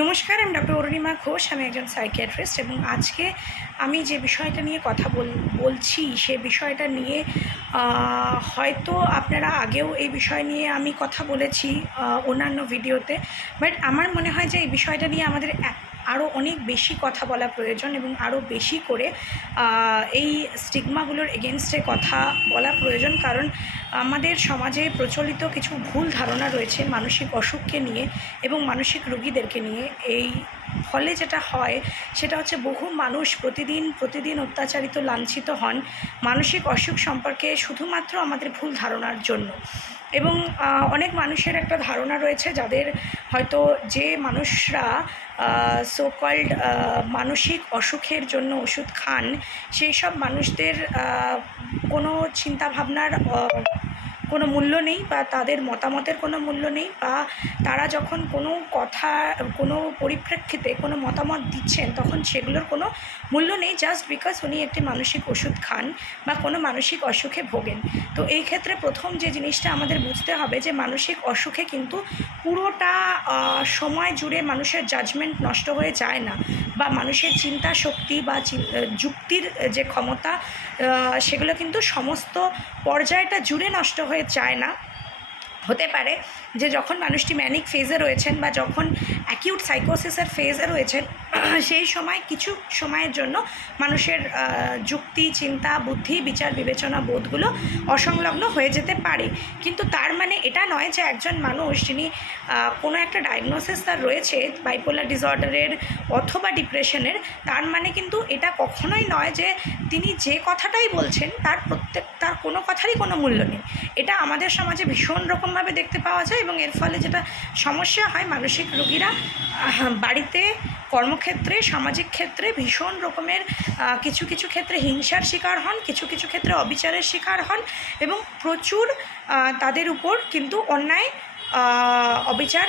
নমস্কার, আমি ডক্টর অরুণিমা ঘোষ, আমি একজন সাইকিয়াট্রিস্ট এবং আজকে আমি যে বিষয়টা নিয়ে কথা বল, বলছি, সে বিষয়টা নিয়ে হয়তো আপনারা আগেও এই বিষয় নিয়ে আমি কথা বলেছি অন্যান্য ভিডিওতে, বাট আমার মনে হয় যে এই বিষয়টা নিয়ে আমাদের আরও অনেক বেশি কথা বলা প্রয়োজন এবং আরও বেশি করে এই স্টিগমাগুলোর এগেনস্টে কথা বলা প্রয়োজন। কারণ আমাদের সমাজে প্রচলিত কিছু ভুল ধারণা রয়েছে মানসিক অসুখকে নিয়ে এবং মানসিক রুগীদেরকে নিয়ে। এই ফলে যেটা হয়, সেটা হচ্ছে বহু মানুষ প্রতিদিন প্রতিদিন অত্যাচারিত, লাঞ্ছিত হন। মানসিক অসুখ সম্পর্কে শুধুমাত্র আমাদের ভুল ধারণার জন্য। এবং অনেক মানুষের একটা ধারণা রয়েছে যাদের হয়তো যে মানুষরা সোকল্ড মানসিক অসুখের জন্য ওষুধ খান, সেই সব মানুষদের কোনো চিন্তাভাবনার কোনো মূল্য নেই বা তাদের মতামতের কোনো মূল্য নেই বা তারা যখন কোনো কথা, কোনো পরিপ্রেক্ষিতে কোনো মতামত দিচ্ছেন, তখন সেগুলোর কোনো মূল্য নেই জাস্ট বিকজ উনি একটি মানসিক ওষুধ খান বা কোনো মানসিক অসুখে ভোগেন। তো এই ক্ষেত্রে প্রথম যে জিনিসটা আমাদের বুঝতে হবে যে মানসিক অসুখে কিন্তু পুরোটা সময় জুড়ে মানুষের জাজমেন্ট নষ্ট হয়ে যায় না বা মানুষের চিন্তা শক্তি বা যুক্তির যে ক্ষমতা সেগুলো কিন্তু সমস্ত পর্যায়টা জুড়ে নষ্ট হয়ে যায় না। হতে পারে যে যখন মানুষটি ম্যানিক ফেজে রয়েছেন বা যখন অ্যাকিউট সাইকোসিসের ফেজে রয়েছেন সেই সময় কিছু সময়ের জন্য মানুষের যুক্তি, চিন্তা, বুদ্ধি, বিচার, বিবেচনা, বোধগুলো অসংলগ্ন হয়ে যেতে পারে। কিন্তু তার মানে এটা নয় যে একজন মানুষ যিনি কোনো একটা ডায়াগনোসিস তার রয়েছে বাইপোলার ডিসঅর্ডারের অথবা ডিপ্রেশনের তার মানে কিন্তু এটা কখনোই নয় যে তিনি যে কথাটাই বলছেন, তার প্রত্যেক, তার কোনো কথারই কোনো মূল্য নেই। এটা আমাদের সমাজে ভীষণ রকমভাবে দেখতে পাওয়া যায় এবং এর ফলে যেটা সমস্যা হয়, মানসিক রোগীরা বাড়িতে কর্মক্ষেত্রে, সামাজিক ক্ষেত্রে ভীষণ রকমের কিছু কিছু ক্ষেত্রে হিংসার শিকার হন, কিছু কিছু ক্ষেত্রে অবিচারের শিকার হন এবং প্রচুর তাদের উপর কিন্তু অন্যায় অবিচার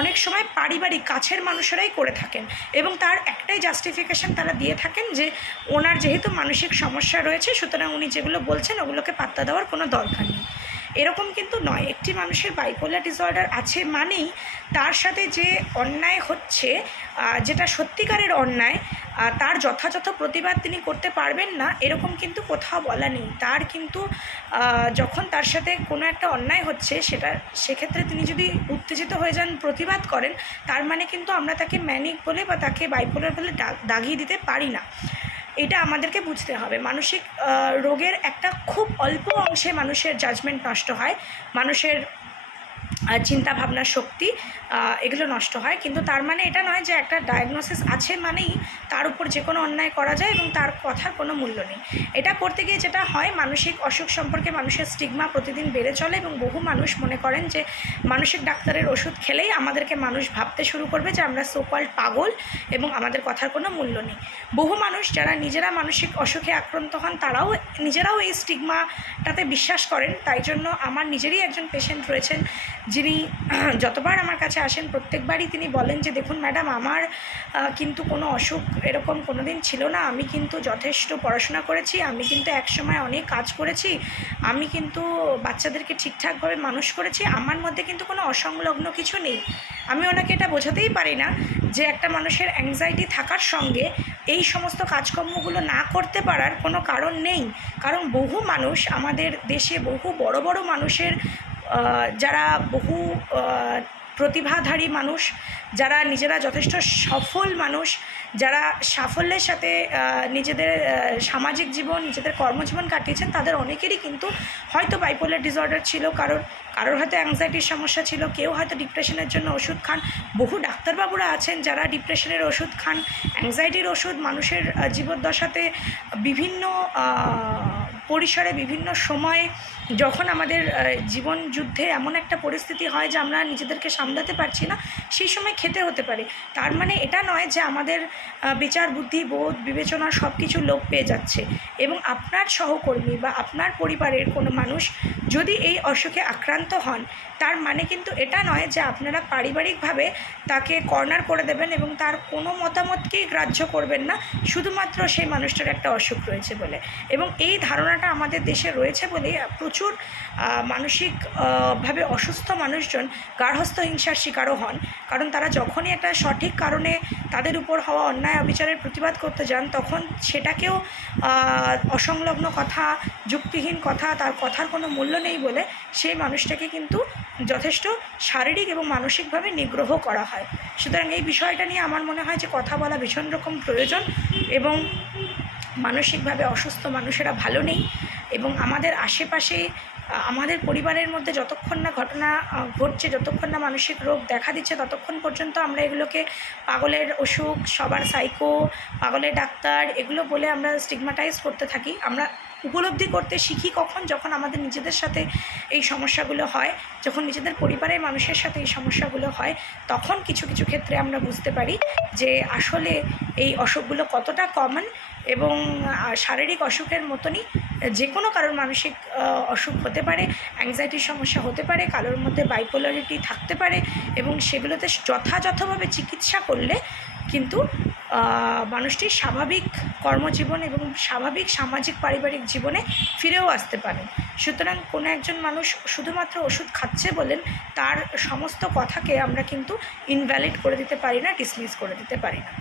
অনেক সময় পারিবারিক কাছের মানুষেরাই করে থাকেন এবং তার একটাই জাস্টিফিকেশন তারা দিয়ে থাকেন যে ওনার যেহেতু মানসিক সমস্যা রয়েছে, সুতরাং উনি যেগুলো বলছেন ওগুলোকে পাত্তা দেওয়ার কোনো দরকার নেই। এরকম কিন্তু নয়। একটি মানুষের বাইপোলার ডিসঅর্ডার আছে মানেই তার সাথে যে অন্যায় হচ্ছে যেটা সত্যিকারের অন্যায় তার যথাযথ প্রতিবাদ তিনি করতে পারবেন না, এরকম কিন্তু কোথাও বলা নেই। তার কিন্তু যখন তার সাথে কোনো একটা অন্যায় হচ্ছে সেটা সেক্ষেত্রে তিনি যদি উত্তেজিত হয়ে যান, প্রতিবাদ করেন, তার মানে কিন্তু আমরা তাকে ম্যানিক বলে বা তাকে বাইপোলার বলে দাগ- দাগিয়ে দিতে পারি না। এটা আমাদেরকে বুঝতে হবে। মানসিক রোগের একটা খুব অল্প অংশে মানুষের জাজমেন্ট নষ্ট হয়। মানুষের চিন্তা ভাবনার শক্তি এগুলো নষ্ট হয়। কিন্তু তার মানে এটা নয় যে একটা ডায়াগনোসিস আছে মানেই তার উপর যে কোনো অন্যায় করা যায় এবং তার কথার কোনো মূল্য নেই। এটা করতে গিয়ে যেটা হয়, মানসিক অসুখ সম্পর্কে মানুষের স্টিগমা প্রতিদিন বেড়ে চলে এবং বহু মানুষ মনে করেন যে মানসিক ডাক্তারের ওষুধ খেলেই আমাদেরকে মানুষ ভাবতে শুরু করবে যে আমরা সোকল্ড পাগল এবং আমাদের কথার কোনো মূল্য নেই। বহু মানুষ যারা নিজেরা মানসিক অসুখে আক্রান্ত হন, তারাও নিজেরাও এই স্টিগমাটাতে বিশ্বাস করেন। তাই জন্য আমার নিজেরই একজন পেশেন্ট রয়েছেন যিনি যতবার আমার কাছে আসেন, প্রত্যেকবারই তিনি বলেন যে, দেখুন ম্যাডাম, আমার কিন্তু কোনো অসুখ এরকম কোনো দিন ছিল না। আমি কিন্তু যথেষ্ট পড়াশোনা করেছি। আমি কিন্তু একসময় অনেক কাজ করেছি। আমি কিন্তু বাচ্চাদেরকে ঠিকঠাকভাবে মানুষ করেছি। আমার মধ্যে কিন্তু কোনো অসংলগ্ন কিছু নেই। আমি ওনাকে এটা বোঝাতেই পারি না যে, একটা মানুষের অ্যাংজাইটি থাকার সঙ্গে এই সমস্ত কাজকর্মগুলো না করতে পারার কোনো কারণ নেই। কারণ বহু মানুষ আমাদের দেশে বহু বড় বড় মানুষের যারা বহু প্রতিভাধারী মানুষ, যারা নিজেরা যথেষ্ট সফল মানুষ, যারা সাফল্যের সাথে নিজেদের সামাজিক জীবন, নিজেদের কর্মজীবন কাটিয়েছেন, তাদের অনেকেরই কিন্তু হয়তো বাইপোলার ডিসঅর্ডার ছিল, কারোর কারোর হয়তো অ্যাংজাইটির সমস্যা ছিল, কেউ হয়তো ডিপ্রেশনের জন্য ওষুধ খান। বহু ডাক্তারবাবুরা আছেন যারা ডিপ্রেশনের ওষুধ খান। অ্যাংজাইটির ওষুধ মানুষের জীবদ্দশাতে বিভিন্ন পরিসরে বিভিন্ন সময়ে যখন আমাদের জীবন যুদ্ধে এমন একটা পরিস্থিতি হয় যে আমরা নিজেদেরকে সামলাতে পারছি না, সেই সময় খেতে হতে পারে। তার মানে এটা নয় যে আমাদের বিচার, বুদ্ধি, বোধ, বিবেচনা সব কিছু লোপ পেয়ে যাচ্ছে। এবং আপনার সহকর্মী বা আপনার পরিবারের কোনো মানুষ যদি এই অসুখে আক্রান্ত হন, তার মানে কিন্তু এটা নয় যে আপনারা পারিবারিকভাবে তাকে কর্নার করে দেবেন এবং তার কোনো মতামতকেই গ্রাহ্য করবেন না, শুধুমাত্র সেই মানুষটার একটা অসুখ রয়েছে বলে। এবং এই ধারণাটা আমাদের দেশে রয়েছে বলে প্রচুর প্রচুর আহ, মানসিক ভাবে অসুস্থ মানুষজন গার্হস্থ হিংসার শিকারও হন। কারণ তারা যখনই একটা সঠিক কারণে তাদের উপর হওয়া অন্যায় অবিচারের প্রতিবাদ করতে যান তখন সেটাকেও অসংলগ্ন কথা যুক্তিহীন কথা তার কথার কোনো মূল্য নেই বলে সেই মানুষটাকে কিন্তু যথেষ্ট শারীরিক এবং মানসিকভাবে নিগ্রহ করা হয়। সুতরাং এই বিষয়টা নিয়ে আমার মনে হয় যে কথা বলা ভীষণ রকম প্রয়োজন এবং মানসিকভাবে অসুস্থ মানুষেরা ভালো নেই এবং আমাদের আশেপাশে, আমাদের পরিবারের মধ্যে যতক্ষণ না ঘটনা, ঘটছে, যতক্ষণ না মানসিক রোগ দেখা দিচ্ছে, ততক্ষণ পর্যন্ত আমরা এগুলোকে পাগলের অসুখ, সবার সাইকো পাগলের ডাক্তার এগুলো বলে আমরা স্টিগমাটাইজ করতে থাকি। আমরা উপলব্ধি করতে শিখি কখন, যখন আমাদের নিজেদের সাথে এই সমস্যাগুলো হয়, যখন নিজেদের পরিবারের মানুষের সাথে এই সমস্যাগুলো হয়, তখন কিছু কিছু ক্ষেত্রে আমরা বুঝতে পারি যে আসলে এই অসুখগুলো কতটা কমন এবং শারীরিক অসুখের মতনই যে কোনো কারোর মানসিক অসুখ হতে পারে অ্যাংজাইটির সমস্যা হতে পারে, কারোর মধ্যে বাইপোলারিটি থাকতে পারে এবং সেগুলোতে যথাযথভাবে চিকিৎসা করলে কিন্তু মানুষটি স্বাভাবিক কর্মজীবন এবং স্বাভাবিক সামাজিক পারিবারিক জীবনে ফিরেও আসতে পারেন সুতরাং কোনো একজন মানুষ শুধুমাত্র ওষুধ খাচ্ছে বলেন, তার সমস্ত কথাকে আমরা কিন্তু ইনভ্যালিড করে দিতে পারি না ডিসমিস করে দিতে পারি না।